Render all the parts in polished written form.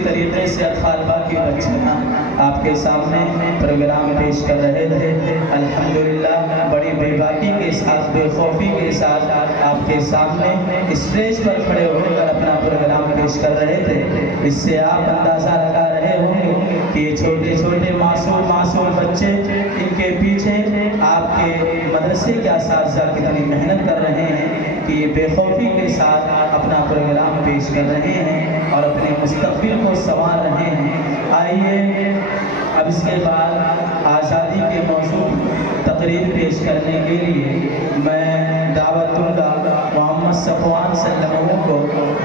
तरीके से अतफालबा की बच्चियाँ आपके सामने प्रोग्राम पेश कर रहे थे। अल्हम्दुलिल्लाह बड़ी बेबाकी के साथ, बेखौफी के साथ आपके सामने स्टेज पर खड़े होकर अपना प्रोग्राम पेश कर रहे थे। इससे आप अंदाज़ा लगा रहे होंगे कि ये छोटे छोटे मासूम बच्चे, इनके पीछे आपके मदरसे के असातिज़ा कितनी मेहनत कर रहे हैं कि ये बेखौफी के साथ अपना प्रोग्राम पेश कर रहे हैं और अपने मुस्तक़बिल को संवार रहे हैं। आइए अब इसके बाद आज़ादी के मौजू तकरीर पेश करने के लिए मैं दावत दूँगा मोहम्मद सफ़वान सल्लल्लाहु को,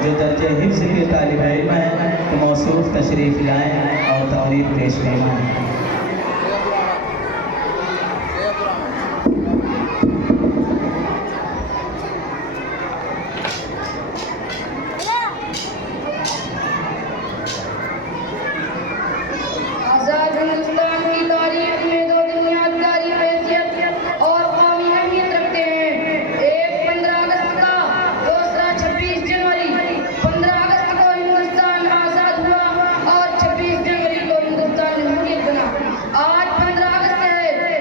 जो दर्जे हिफ्ज़ के तालिब इल्म हैं, तो मौसूफ़ तशरीफ़ लाएँ और तकरीर पेश करवाएँ। हिंदुस्तान की तारीख में दो दिन यादगारी हैसियत और कौमी अहमियत रखते हैं। एक 15 अगस्त का, दूसरा 26 जनवरी। 15 अगस्त को हिंदुस्तान आज़ाद हुआ और 26 जनवरी को हिंदुस्तान जमहूरियत बना। आज 15 अगस्त है,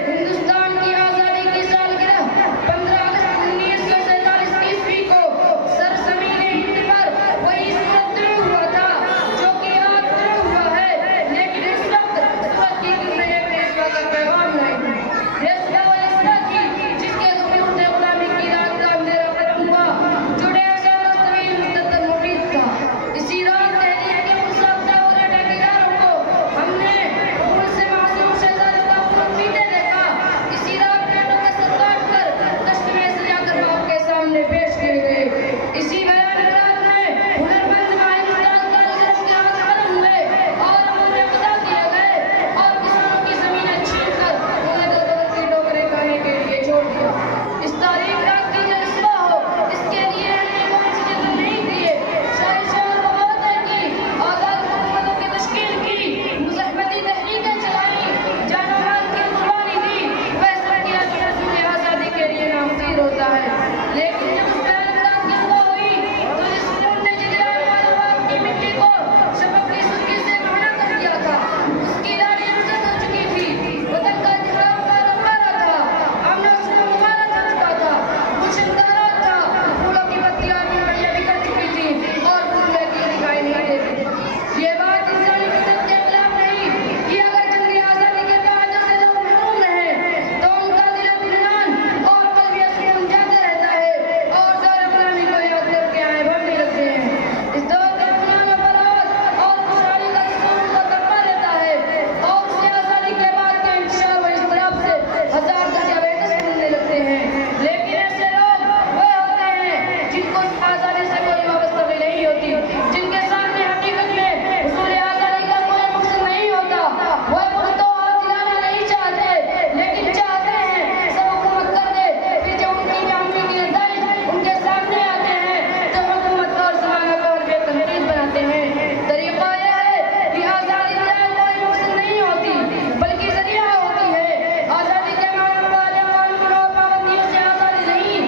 हिंदुस्तान की आज़ादी की सालगिरह। 15 अगस्त 1947 ईस्वी को सरज़मीन हिंद पर वही सूरत तय हुआ था जो कि आज तय हुआ है, लेकिन इस वक्त पैगाम नहीं जिसके ज़मीन गुलामी की रात का अंधेरा खत्म हुआ, जुड़े मुफ़ीद था। इसी रात तहरीक के मुसाफ़िर और ठेकेदारों को हमने उम्र से मासूम शहज़ादे का खून पीते देखा। इसी रात नैनों का सर काट कर दश्त में सजाकर बाप के सामने पेश किए गए। इसी भयानक रात में हुनरमंद हिंदुस्तान का नज़र के हाथ खत्म हुए और उन्हें खुदा किए गए और किसानों की ज़मीनें छीन कर उन्हें दो की टोकरे खाने के लिए छोड़ दिया। इस तारीख रात की जो रुसवा हो, इसके लिए हमने कौन सी जगह नहीं किए। साजिशें और बगावतें की, आज़ाद हुकूमतों की तश्कील की, मुज़ाहमती तहरीकें चलाई, जान-ओ-माल की कुर्बानी दी। वह सब किया जो रसूल आज़ादी के लिए नामुज़ीर होता है। लेकिन जब उस भयानक रात की सुबह हुई तो जिस खून ने जिगराने वाले बाप की मिट्टी को शबक की सुर्खी से महना कर दिया था, उसकी लाली रुज़त हो चुकी थी। वतन का इहराम का रंगारा था, आमना सुना मुबारक हो चुका था, गुलशनदारात था, फूलों की पत्तियां बढ़िया बिखर चुकी थी और फूल महके दिखाई नहीं देते। ये बात इंसानी फितरत के खिलाफ नहीं कि अगर जंगी आज़ादी के फायदों से लोग महरूम रहे तो उनका दिल इत्मीनान और क़ल्बी सुकून जाता रहता है और दौर गुलामी को याद करके आए बढ़ने लगते हैं। इस दौर के अमन व फराग़त और खुशहाली का सुकून को तड़पा देता है और उसे आज़ादी के बाद के इंतशार व इज़्तिराब से हजार दर्जा बेहतर मिलने लगते हैं। लेकिन ऐसे लोग वह होते हैं जिनको आज़ादी से कोई वाबस्तगी नहीं होती, जिनके सामने हकीकत में हुसूल आज़ादी का कोई मकसद नहीं होता। वह खुद तो हाथ दिलाना नहीं चाहते, लेकिन चाहते हैं सब हुकूमत कर दे। फिर जब उनकी नाकामी की नतीजे उनके सामने आते हैं तो हुकूमत और ज़माना को और बेतहरीर बनाते हैं। तरीक़ा यह है कि आज़ादी कोई मकसद नहीं होती बल्कि ज़रिया होती है। आज़ादी के मानने वाले कानून और पाबंदियों से आज़ादी नहीं।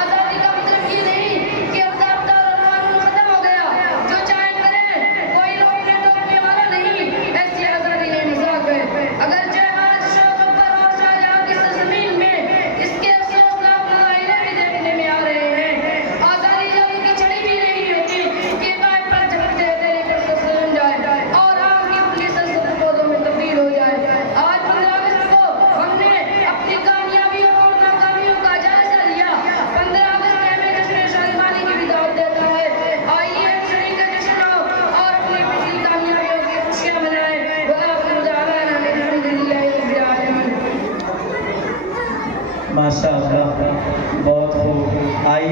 आज़ादी का मतलब ये नहीं कि रफ्तार और कानून खत्म हो गया, जो चाहे करें, कोई रोकने टोकने वाला नहीं। ऐसी आज़ादी नहीं, मज़ाक है। अगर जहाज शौक़ पर और शाहजहां की सरज़मीन में इसके अफ़सोसनाक मुज़ाहिरे भी देखने में आ रहे हैं। आज़ादी जब की छड़ी भी नहीं होती कि गाय पर झपटते तेरे पर से सजन जाए और आम की पुलिस संसद पौधों में तब्दील हो जाए। आज 15 अगस्त को हमने अपनी कामयाबियों और नाकामियों का जायजा लिया। 15 अगस्त हमें जश्न शादिमानी की भी दावत देता है। आइए हम शरीक जश्न हो और अपनी पिछली कामयाबियों की खुशियां मनाएं। व आखिर दावाना अल्हम्दुलिल्लाहि रब्बिल आलमीन। माशाअल्लाह, बहुत खूब। आइए